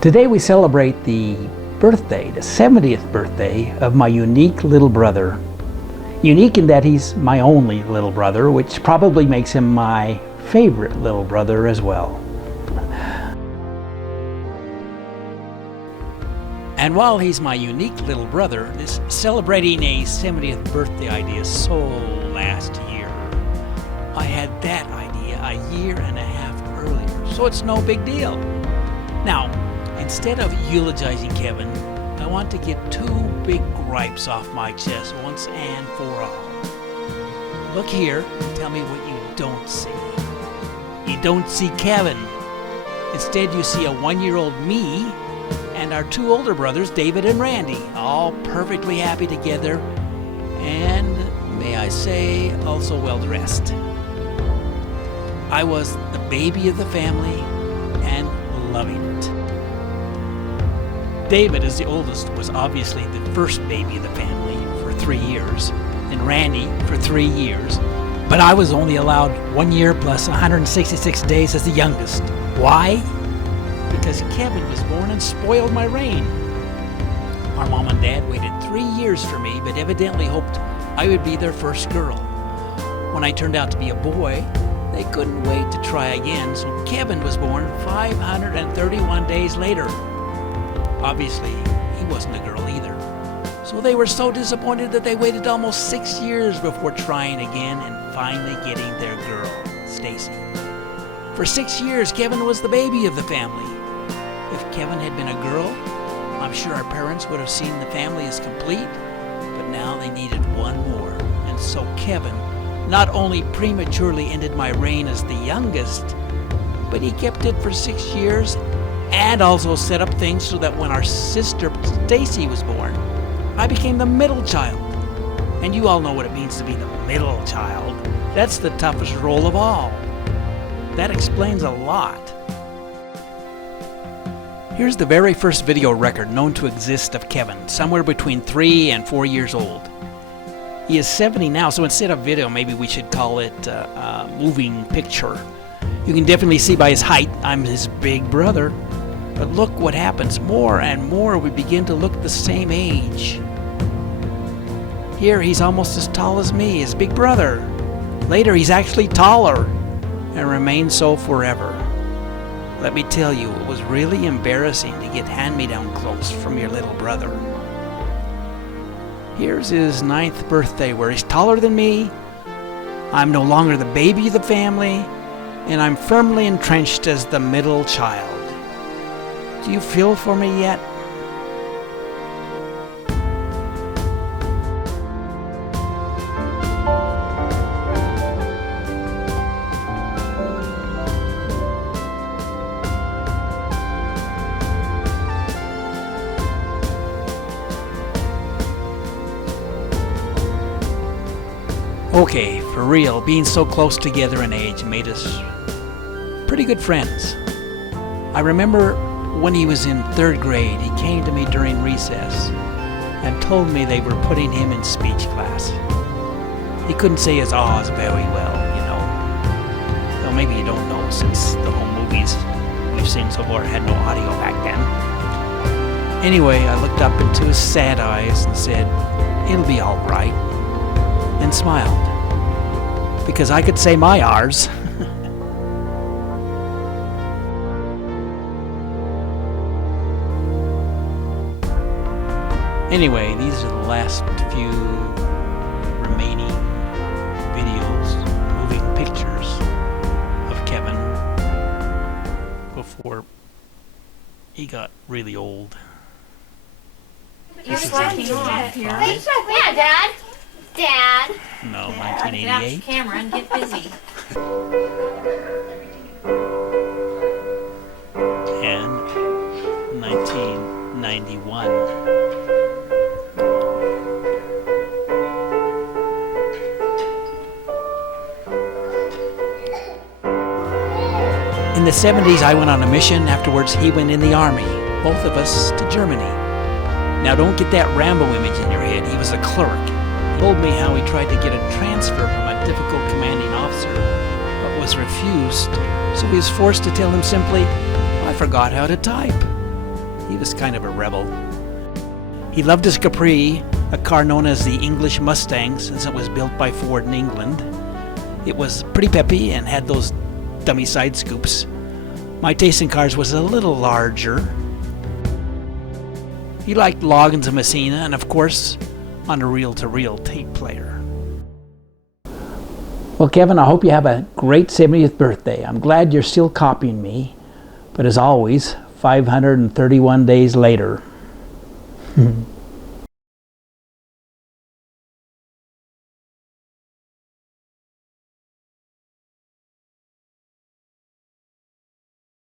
Today we celebrate the 70th birthday of my unique little brother. Unique in that he's my only little brother, which probably makes him my favorite little brother as well. And while he's my unique little brother, this celebrating a 70th birthday idea stole last year. I had that idea a year and a half earlier, so it's no big deal. Now, instead of eulogizing Kevin, I want to get two big gripes off my chest once and for all. Look here and tell me what you don't see. You don't see Kevin. Instead, you see a 1-year-old me and our two older brothers, David and Randy, all perfectly happy together and, may I say, also well dressed. I was the baby of the family and loving it. David, as the oldest, was obviously the first baby of the family for 3 years, and Randy for 3 years. But I was only allowed 1 year plus 166 days as the youngest. Why? Because Kevin was born and spoiled my reign. Our mom and dad waited 3 years for me, but evidently hoped I would be their first girl. When I turned out to be a boy, they couldn't wait to try again, so Kevin was born 531 days later. Obviously, he wasn't a girl either. So they were so disappointed that they waited almost 6 years before trying again and finally getting their girl, Stacy. For 6 years, Kevin was the baby of the family. If Kevin had been a girl, I'm sure our parents would have seen the family as complete, but now they needed one more. And so Kevin not only prematurely ended my reign as the youngest, but he kept it for 6 years and also set up things so that when our sister Stacy was born, I became the middle child. And you all know what it means to be the middle child. That's the toughest role of all. That explains a lot. Here's the very first video record known to exist of Kevin, somewhere between 3 and 4 years old. He is 70 now, so instead of video, maybe we should call it a moving picture. You can definitely see by his height, I'm his big brother. But look what happens. More and more we begin to look the same age. Here he's almost as tall as me, his big brother. Later he's actually taller and remains so forever. Let me tell you, it was really embarrassing to get hand-me-down clothes from your little brother. Here's his 9th birthday where he's taller than me. I'm no longer the baby of the family, and I'm firmly entrenched as the middle child. Do you feel for me yet? Okay, for real, being so close together in age made us pretty good friends. I remember when he was in 3rd grade, he came to me during recess and told me they were putting him in speech class. He couldn't say his ahs very well, you know. Well, maybe you don't know, since the whole movies we've seen so far had no audio back then. Anyway, I looked up into his sad eyes and said, "It'll be all right," and smiled, because I could say my R's. Anyway, these are the last few remaining videos, moving pictures of Kevin before he got really old. This is 1985. Yeah, Dad. Dad. No, Get out the 1988. camera and get busy. And 1991. In the 70s, I went on a mission. Afterwards, he went in the army, both of us to Germany. Now, don't get that Rambo image in your head. He was a clerk. He told me how he tried to get a transfer from a difficult commanding officer, but was refused. So he was forced to tell him simply, "I forgot how to type." He was kind of a rebel. He loved his Capri, a car known as the English Mustang since it was built by Ford in England. It was pretty peppy and had those dummy side scoops. My taste in cars was a little larger. He liked Loggins and Messina, and of course, on a reel-to-reel tape player. Well, Kevin, I hope you have a great 70th birthday. I'm glad you're still copying me, but as always, 531 days later.